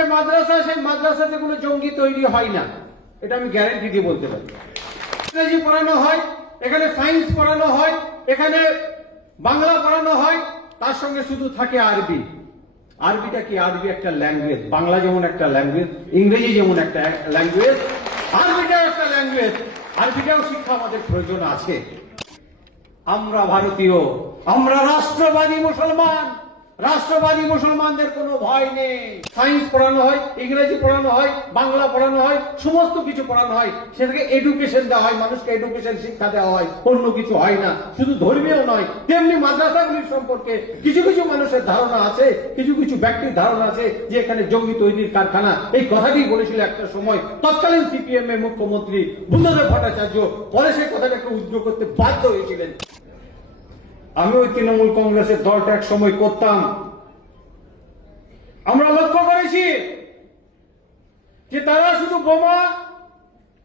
যে মাদ্রাসা, সেই মাদ্রাসাতে কোনো জঙ্গি তৈরি হয় না, এটা আমি গ্যারান্টি দিয়ে বলতে পারি। ইংরেজি পড়ানো হয়, এখানে সায়েন্স পড়ানো হয়, এখানে বাংলা পড়ানো হয়, তার সঙ্গে শুধু থাকে আরবি। আরবিটা কি? আরবি একটা ল্যাঙ্গুয়েজ। বাংলা যেমন একটা ল্যাঙ্গুয়েজ, ইংরেজি যেমন একটা ল্যাঙ্গুয়েজ, আরবিটাও একটা ল্যাঙ্গুয়েজ। আরবিটাও শিক্ষা আমাদের প্রয়োজন আছে। আমরা ভারতীয়, আমরা রাষ্ট্রবাদী মুসলমান। রাষ্ট্রবাদী মুসলমানদের কোনো ভয় নেই। সায়েন্স পড়ানো হয়, ইংরেজি পড়ানো হয়, বাংলা পড়ানো হয়, সমস্ত কিছু পড়ানো হয়, সেটাকে এডুকেশন দেওয়া হয়, মানুষকে এডুকেশন শিক্ষা দেওয়া হয়, অন্য কিছু হয় না। শুধু ধর্মীয় নয়, তেমনি মাদ্রাসাগুলির সম্পর্কে কিছু কিছু মানুষের ধারণা আছে, কিছু কিছু ব্যক্তির ধারণা আছে যে এখানে জঙ্গি তৈরির কারখানা। এই কথাটি বলেছিল একটা সময় তৎকালীন সিপিএম এর মুখ্যমন্ত্রী বুদ্ধদেব ভট্টাচার্য, পরে সেই কথাটাকে উদ্র করতে বাধ্য হয়েছিলেন। আমি ওই তৃণমূল কংগ্রেসের দলটা এক সময় করতাম। আমরা লক্ষ্য করেছি যে তারা শুধু বোমা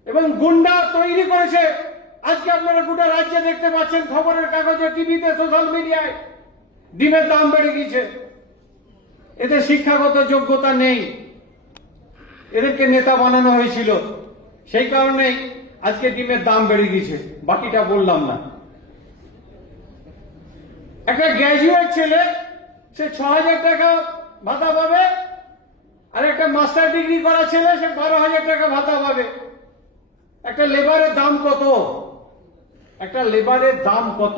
এবং গুন্ডা তৈরি করেছে। আজকে আপনারা গোটা রাজ্যে দেখতে পাচ্ছেন, খবরের কাগজে, টিভিতে, সোশ্যাল মিডিয়ায়, ডিমের দাম বেড়ে গেছে। এদের শিক্ষাগত যোগ্যতা নেই, এদেরকে নেতা বানানো হয়েছিল, সেই কারণেই আজকে ডিমের দাম বেড়ে গেছে। বাকিটা বললাম না। একটা গ্র্যাজুয়েট ছেলে, সে 6,000 টাকা ভাতা পাবে, আর একটা মাস্টার ডিগ্রি করা ছেলে, সে 12,000 টাকা ভাতা পাবে। একটা লেবারের দাম কত? একটা লেবারের দাম কত?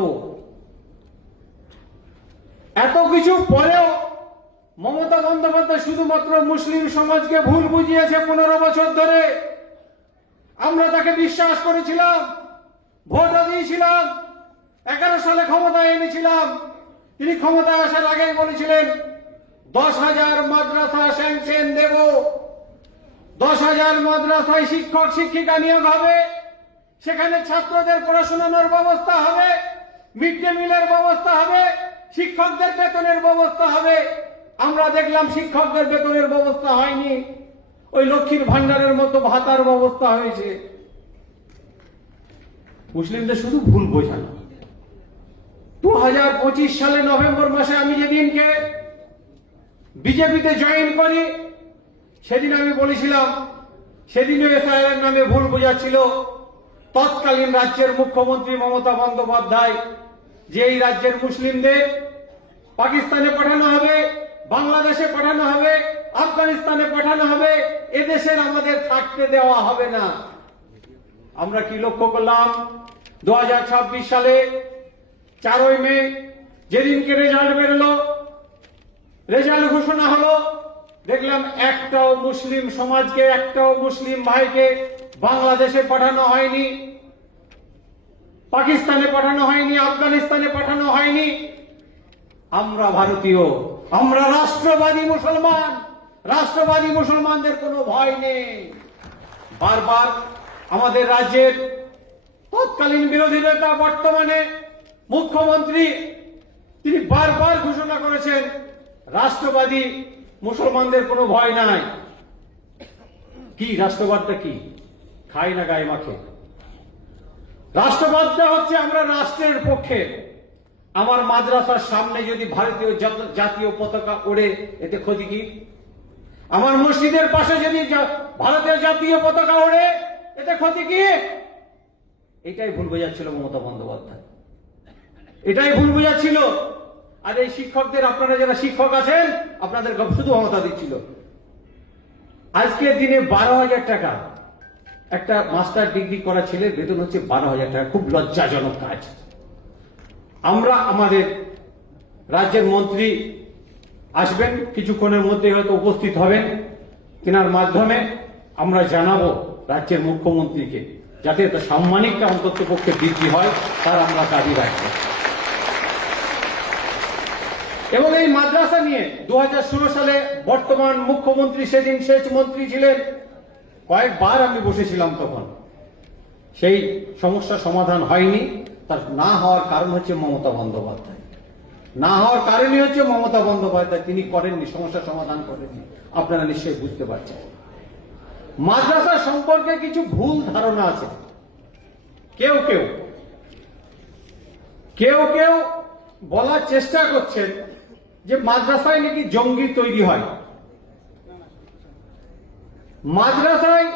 এত কিছু পরেও মমতা বন্দ্যোপাধ্যায় শুধুমাত্র মুসলিম সমাজকে ভুল বুঝিয়েছে 15 বছর ধরে। আমরা তাকে বিশ্বাস করেছিলাম, ভোটও দিয়েছিলাম, 11 সালে ক্ষমতায় এনেছিলাম। তিনি ক্ষমতায় আসার আগেই বলেছিলেন 10,000 মাদ্রাসা স্যাংশন দেব, 10,000 মাদ্রাসায় শিক্ষক শিক্ষিকা নিয়োগ হবে, সেখানে ছাত্রদের পড়াশোনার ব্যবস্থা হবে, মিড ডে মিলের ব্যবস্থা হবে, শিক্ষকদের বেতনের ব্যবস্থা হবে। আমরা দেখলাম শিক্ষকদের বেতনের ব্যবস্থা হয়নি, ওই লক্ষ্মীর ভান্ডারের মতো ভাতার ব্যবস্থা হয়েছে। মুসলিমদের শুধু ভুল বোঝানো। 2025 সালে নভেম্বর মাসে আমি যেদিনকে বিজেপিতে জয়েন করি, সেদিন আমি বলেছিলাম, সেদিনও এসআইআর নামে ভুল বোঝাচ্ছিল তৎকালীন রাজ্যের মুখ্যমন্ত্রী মমতা বন্দ্যোপাধ্যায়, যে এই রাজ্যের মুসলিমদের পাকিস্তানে পাঠানো হবে, বাংলাদেশে পাঠানো হবে, আফগানিস্তানে পাঠানো হবে, এদেশের আমাদের থাকতে দেওয়া হবে না। আমরা কি লক্ষ্য করলাম? 2026 সালে 4ই মে যেদিনকে রেজাল্ট বেরোলো, রেজাল্ট ঘোষণা হলো, দেখলাম একটাও মুসলিম সমাজকে, একটাও মুসলিম ভাইকে বাংলাদেশে পাঠানো হয়নি, পাকিস্তানে পাঠানো হয়নি, আফগানিস্তানে পাঠানো হয়নি। আমরা ভারতীয়, আমরা রাষ্ট্রবাদী মুসলমান। রাষ্ট্রবাদী মুসলমানদের কোনো ভয় নেই। বারবার আমাদের রাজ্যের তৎকালীন বিরোধী নেতা, বর্তমানে মুখ্যমন্ত্রী, তিনি বারবার ঘোষণা করেছেন রাষ্ট্রবাদী মুসলমানদের কোনো ভয় নাই। কি রাষ্ট্রবাদটা? কি খাই না গায়ে মাখে? রাষ্ট্রবাদটা হচ্ছে আমরা রাষ্ট্রের পক্ষে। আমার মাদ্রাসার সামনে যদি ভারতীয় জাতীয় পতাকা ওড়ে, এতে ক্ষতি কি? আমার মসজিদের পাশে যদি ভারতের জাতীয় পতাকা ওড়ে, এতে ক্ষতি কি? এটাই ভুল বোঝাচ্ছিল মমতা বন্দ্যোপাধ্যায়, এটাই ভুল বোঝাচ্ছিল। আর এই শিক্ষকদের, আপনারা যারা শিক্ষক আছেন, আপনাদের শুধু ক্ষমতা দিচ্ছিল। আজকের দিনে 12,000 টাকা একটা মাস্টার ডিগ্রি করা ছেলের বেতন হচ্ছে 12,000 টাকা। খুব লজ্জাজনক কাজ। আমরা, আমাদের রাজ্যের মন্ত্রী আসবেন, কিছুক্ষণের মধ্যে হয়তো উপস্থিত হবেন, তেনার মাধ্যমে আমরা জানাবো রাজ্যের মুখ্যমন্ত্রীকে, যাতে একটা সাম্মানিকটা অন্তত পক্ষে বৃদ্ধি হয়, তার আমরা দাবি রাখবো। এবং এই মাদ্রাসা নিয়ে 2016 সালে বর্তমান মুখ্যমন্ত্রী, সেদিন সেচ মন্ত্রী ছিলেন, কয়েকবার আমি বসেছিলাম তখন। সেই সমস্যা সমাধান হয়নি। তার না হওয়ার কারণ হচ্ছে মমতা বন্দ্যোপাধ্যায়। না হওয়ার কারণই হচ্ছে মমতা বন্দ্যোপাধ্যায়। তিনি করেননি, সমস্যা সমাধান করেননি। আপনারা নিশ্চয়ই বুঝতে পারছেন। মাদ্রাসা সম্পর্কে কিছু ভুল ধারণা আছে। কেউ কেউ বলার চেষ্টা করছেন যে মাদ্রাসায় নাকি জঙ্গি তৈরি হয়। মাদ্রাসায়,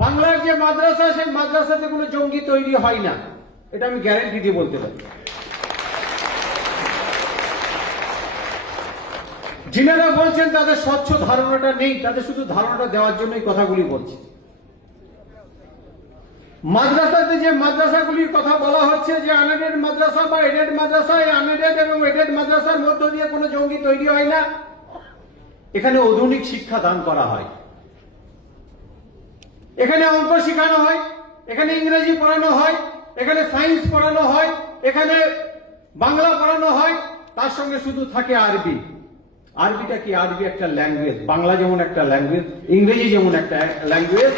বাংলার যে মাদ্রাসা, সেই মাদ্রাসাতে কোনো জঙ্গি তৈরি হয় না, এটা আমি গ্যারেন্টি দিয়ে বলতে পারি। যিনারা বলছেন তাদের স্বচ্ছ ধারণাটা নেই, তাদের শুধু ধারণাটা দেওয়ার জন্যই কথাগুলি বলছে। মাদ্রাসাতে যে মাদ্রাসাগুলির কথা বলা হচ্ছে, যে আনএডেড মাদ্রাসা বা এডেড মাদ্রাসা, এই আনএডেড এবং এডেড মাদ্রাসার মধ্য দিয়ে কোনো জঙ্গি তৈরি হয় না। এখানে আধুনিক শিক্ষা দান করা হয়, এখানে অঙ্ক শেখানো হয়, এখানে ইংরেজি পড়ানো হয়, এখানে সায়েন্স পড়ানো হয়, এখানে বাংলা পড়ানো হয়, তার সঙ্গে শুধু থাকে আরবি। আরবিটা কি? আরবি একটা ল্যাঙ্গুয়েজ। বাংলা যেমন একটা ল্যাঙ্গুয়েজ, ইংরেজি যেমন একটা ল্যাঙ্গুয়েজ,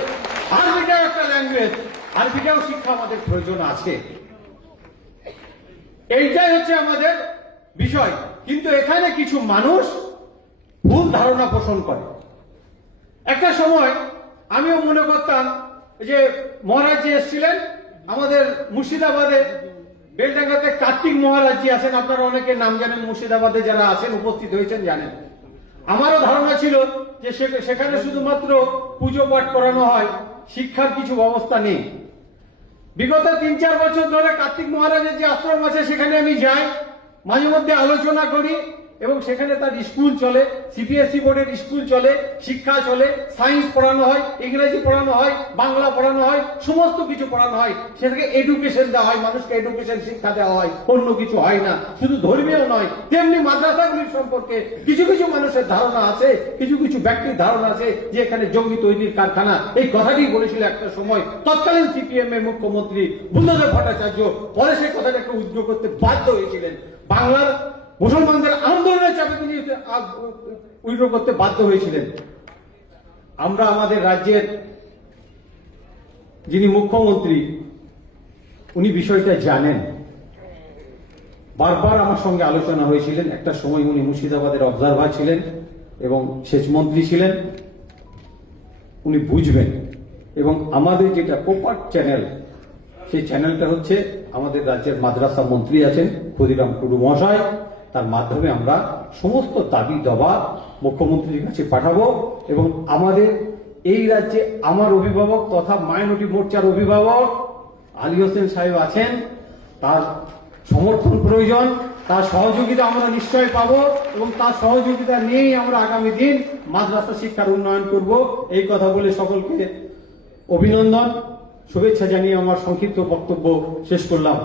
আরবিটাও একটা ল্যাঙ্গুয়েজ। আরবিটাও শিক্ষা আমাদের প্রয়োজন আছে। এইটাই হচ্ছে আমাদের বিষয়। কিন্তু এখানে কিছু মানুষ ভুল ধারণা পোষণ করে। একটা সময় আমিও মনে করতাম যে মহারাজ জি এসেছিলেন আমাদের মুর্শিদাবাদে, বেলডাঙ্গাতে কার্তিক মহারাজ জি আছেন, আপনারা অনেকে নাম জানেন, মুর্শিদাবাদে যারা আছেন উপস্থিত হয়েছেন জানেন। আমারও ধারণা ছিল যে সেখানে শুধুমাত্র পুজো পাঠ করানো হয়, শিক্ষার কিছু ব্যবস্থা নেই। বিগত 3-4 বছর ধরে কার্তিক মহারাজের যে আশ্রম আছে সেখানে আমি যাই, মাঝে মধ্যে আলোচনা করি, এবং সেখানে তার স্কুল চলে, সিবিএসই বোর্ডের স্কুল চলে, শিক্ষা চলে, সায়েন্স পড়ানো হয়, ইংরেজি পড়ানো হয়, বাংলা পড়ানো হয়, সমস্ত কিছু পড়ানো হয়। সেটাকে এডুকেশন দেওয়া হয়, মানুষকে এডুকেশন শিক্ষা দেওয়া হয়, অন্য কিছু হয় না। শুধু ধর্মীয় নয়, তেমনি মাদ্রাসাগুলির সম্পর্কে কিছু কিছু মানুষের ধারণা আছে, কিছু কিছু ব্যক্তির ধারণা আছে যে এখানে জঙ্গি তৈরির কারখানা। এই কথাটি বলেছিল একটা সময় তৎকালীন সিপিএম এর মুখ্যমন্ত্রী বুদ্ধদেব ভট্টাচার্য। পরে সেই কথাটাকে উদ্যোগ করতে বাধ্য হয়েছিলেন। বাংলার মুসলমানদের আন্দোলনের চাপে তিনি উইথড্র করতে বাধ্য হয়েছিলেন। আমরা আমাদের রাজ্যের যিনি মুখ্যমন্ত্রী, উনি বিষয়টা জানেন। বারবার আমার সঙ্গে আলোচনা হয়েছিলেন। একটা সময় উনি মুর্শিদাবাদের অবজারভার ছিলেন এবং সেচ মন্ত্রী ছিলেন। উনি বুঝবেন। এবং আমাদের যেটা কোপার চ্যানেল, সেই চ্যানেলটা হচ্ছে আমাদের রাজ্যের মাদ্রাসা মন্ত্রী আছেন ক্ষুদিরাম টুডু মহাশয়, তার মাধ্যমে আমরা সমস্ত দাবি দাবা মুখ্যমন্ত্রীর কাছে পাঠাবো। এবং আমাদের এই রাজ্যে আমার অভিভাবক তথা মাইনরিটি মোর্চার অভিভাবক আলী হোসেন সাহেব আছেন, তার সমর্থন প্রয়োজন, তার সহযোগিতা আমরা নিশ্চয় পাবো, এবং তার সহযোগিতা নিয়েই আমরা আগামী দিন মাদ্রাসা শিক্ষার উন্নয়ন করব। এই কথা বলে সকলকে অভিনন্দন, শুভেচ্ছা জানিয়ে আমার সংক্ষিপ্ত বক্তব্য শেষ করলাম।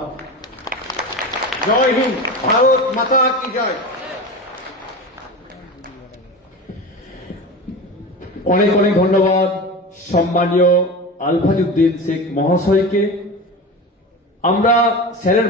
জয় হিন্দ, ভারত মাতা কি জয়। অনেক অনেক ধন্যবাদ সম্মানীয় আলফাজউদ্দিন শেখ মহাশয়কে। আমরা স্যারের